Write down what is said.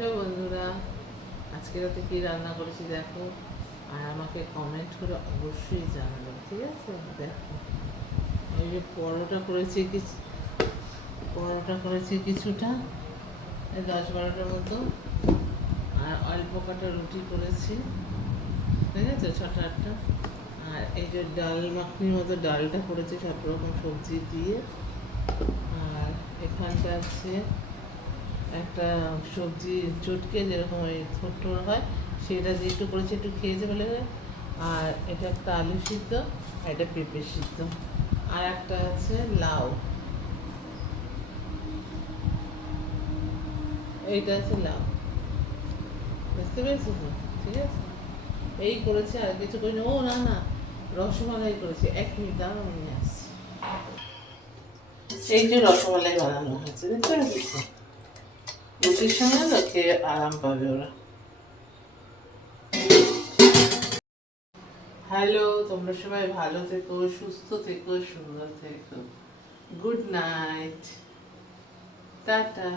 Hello বন্ধুরা, আজকে রাতে কি রান্না করেছি দেখো, আর আমাকে কমেন্ট করে অবশ্যই জানাবে, ঠিক আছে? দেখো, এই যে পরোটা করেছি কিছুটা, এই 10-12টার মতো, আর অল্প কটা রুটি করেছি, ঠিক আছে, 6-8টা। আর এই যে ডাল মাখনির মতো ডালটা করেছি সব রকম সবজি দিয়ে। আর এখানটা আছে একটা সবজি চটকে, যেরকম ওই ছোট্ট হয় সেটা দিয়ে একটু করেছি, একটু খেয়েছে বলে। আর এটা একটা আলু সিদ্ধ, আর এটা পেঁপে সিদ্ধ, আর একটা আছে লাউ, এইটা আছে লাউ, বুঝতে পেরেছি তো? ঠিক আছে, এই করেছে, আর কিছু করিনি। ও না না, রসমালাই করেছি। 1 মিনিট দাঁড়াও, আমি নিয়ে আসছি। এই যে রসমালাই বানানো হয়েছে, দেখতে পেরেছিস তো? রুটির সঙ্গে তো খেয়ে আরাম পাবে ওরা। হ্যালো, তোমরা সবাই ভালো থেকো, সুস্থ থেকো, সুন্দর থেকো। Good night, tata.